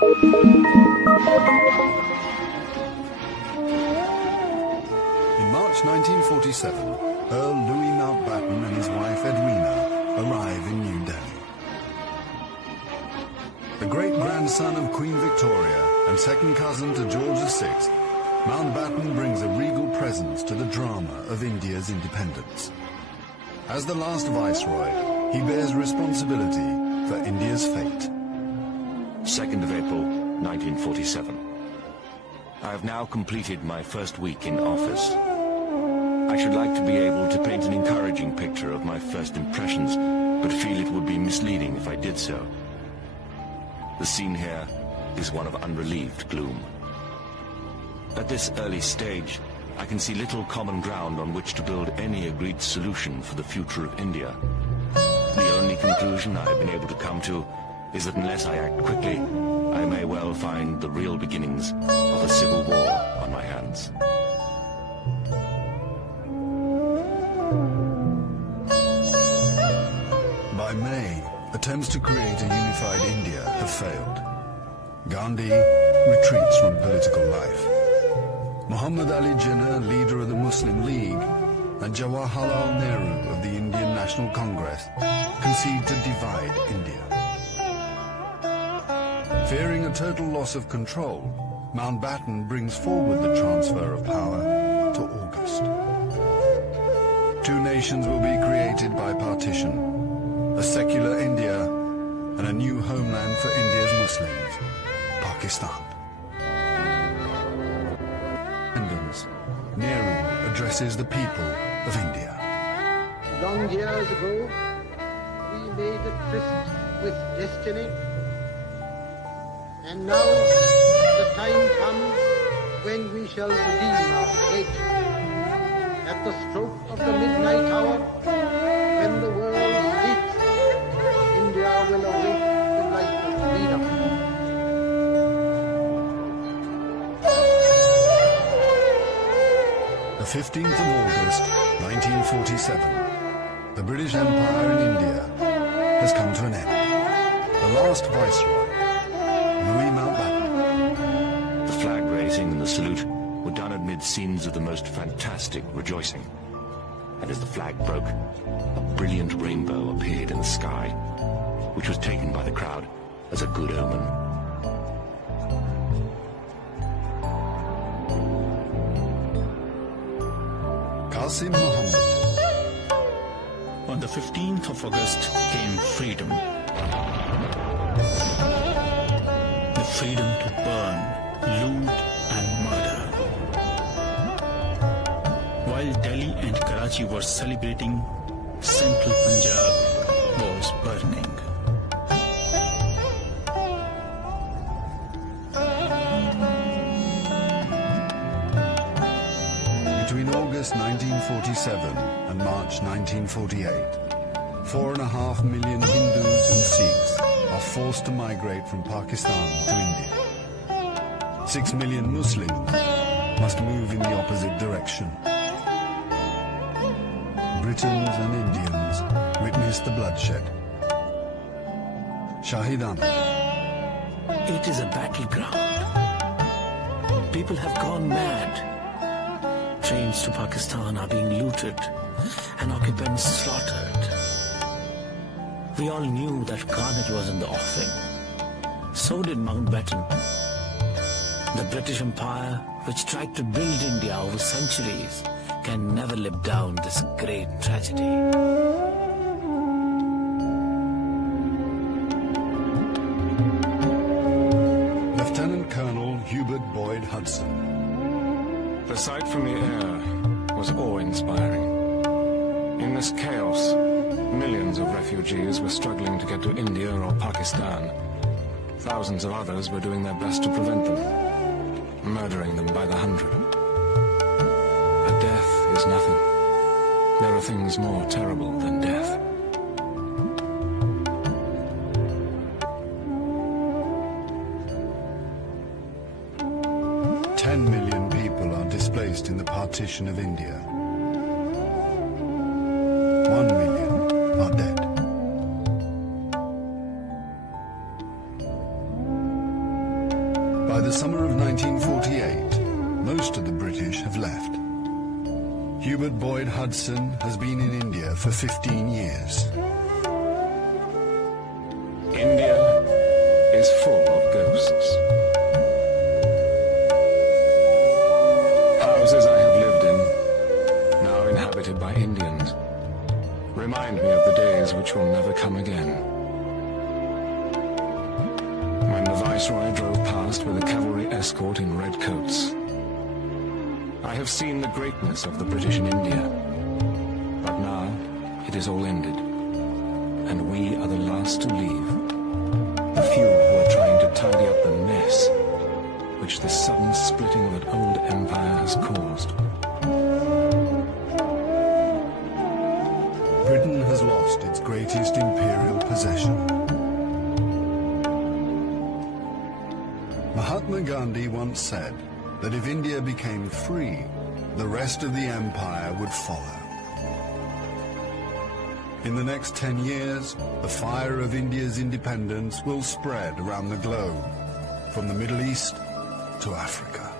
In March 1947, Earl Louis Mountbatten and his wife Edwina arrive in New Delhi. The great-grandson of Queen Victoria and second cousin to George VI, Mountbatten brings a regal presence to the drama of India's independence. As the last viceroy, he bears responsibility for India's fate. 2nd of April, 1947. I have now completed my first week in office. I should like to be able to paint an encouraging picture of my first impressions, but feel it would be misleading if I did so. The scene here is one of unrelieved gloom. At this early stage, I can see little common ground on which to build any agreed solution for the future of India. The only conclusion I have been able to come to is that unless I act quickly, I may well find the real beginnings of a civil war on my hands. By May, attempts to create a unified India have failed. Gandhi retreats from political life. Muhammad Ali Jinnah, leader of the Muslim League, and Jawaharlal Nehru of the Indian National Congress concede to divide India. Fearing a total loss of control, Mountbatten brings forward the transfer of power to August. Two nations will be created by partition, a secular India and a new homeland for India's Muslims, Pakistan. Nehru addresses the people of India. Long years ago, we made a tryst with destiny, and now the time comes when we shall redeem our pledge. At the stroke of the midnight hour, when the world sleeps, India will awake the light of freedom. The 15th of August, 1947. The British Empire in India has come to an end. The last viceroy, Louis Mountbatten. The flag raising and the salute were done amid scenes of the most fantastic rejoicing. And as the flag broke, a brilliant rainbow appeared in the sky, which was taken by the crowd as a good omen. Qasim Muhammad. On the 15th of August came freedom. The freedom to burn, loot and murder. While Delhi and Karachi were celebrating, central Punjab was burning. Between August 1947 and March 1948, 4.5 million Hindus and Sikhs are forced to migrate from Pakistan to India. 6 million Muslims must move in the opposite direction. Britons and Indians witness the bloodshed. Shahidana. It is a battleground. People have gone mad. Trains to Pakistan are being looted and occupants slaughtered. We all knew that carnage was in the offing. So did Mountbatten. The British Empire, which tried to build India over centuries, can never live down this great tragedy. Lieutenant Colonel Hubert Boyd Hudson. The sight from the air was awe-inspiring. In this chaos, millions of refugees were struggling to get to India or Pakistan. Thousands of others were doing their best to prevent them, murdering them by the hundred. But death is nothing. There are things more terrible than death. In the partition of India. 1 million are dead. By the summer of 1948, most of the British have left. Hubert Boyd Hudson has been in India for 15 years. India is full of ghosts. Houses I have lived in, now inhabited by Indians, remind me of the days which will never come again. When the Viceroy drove past with a cavalry escort in red coats, I have seen the greatness of the British in India, but now it is all ended, and we are the last to leave. The few who are trying to tidy up the mess which the sudden splitting of an old empire has caused. Britain has lost its greatest imperial possession. Mahatma Gandhi once said that if India became free, the rest of the empire would follow. In the next 10 years, the fire of India's independence will spread around the globe, from the Middle East to Africa.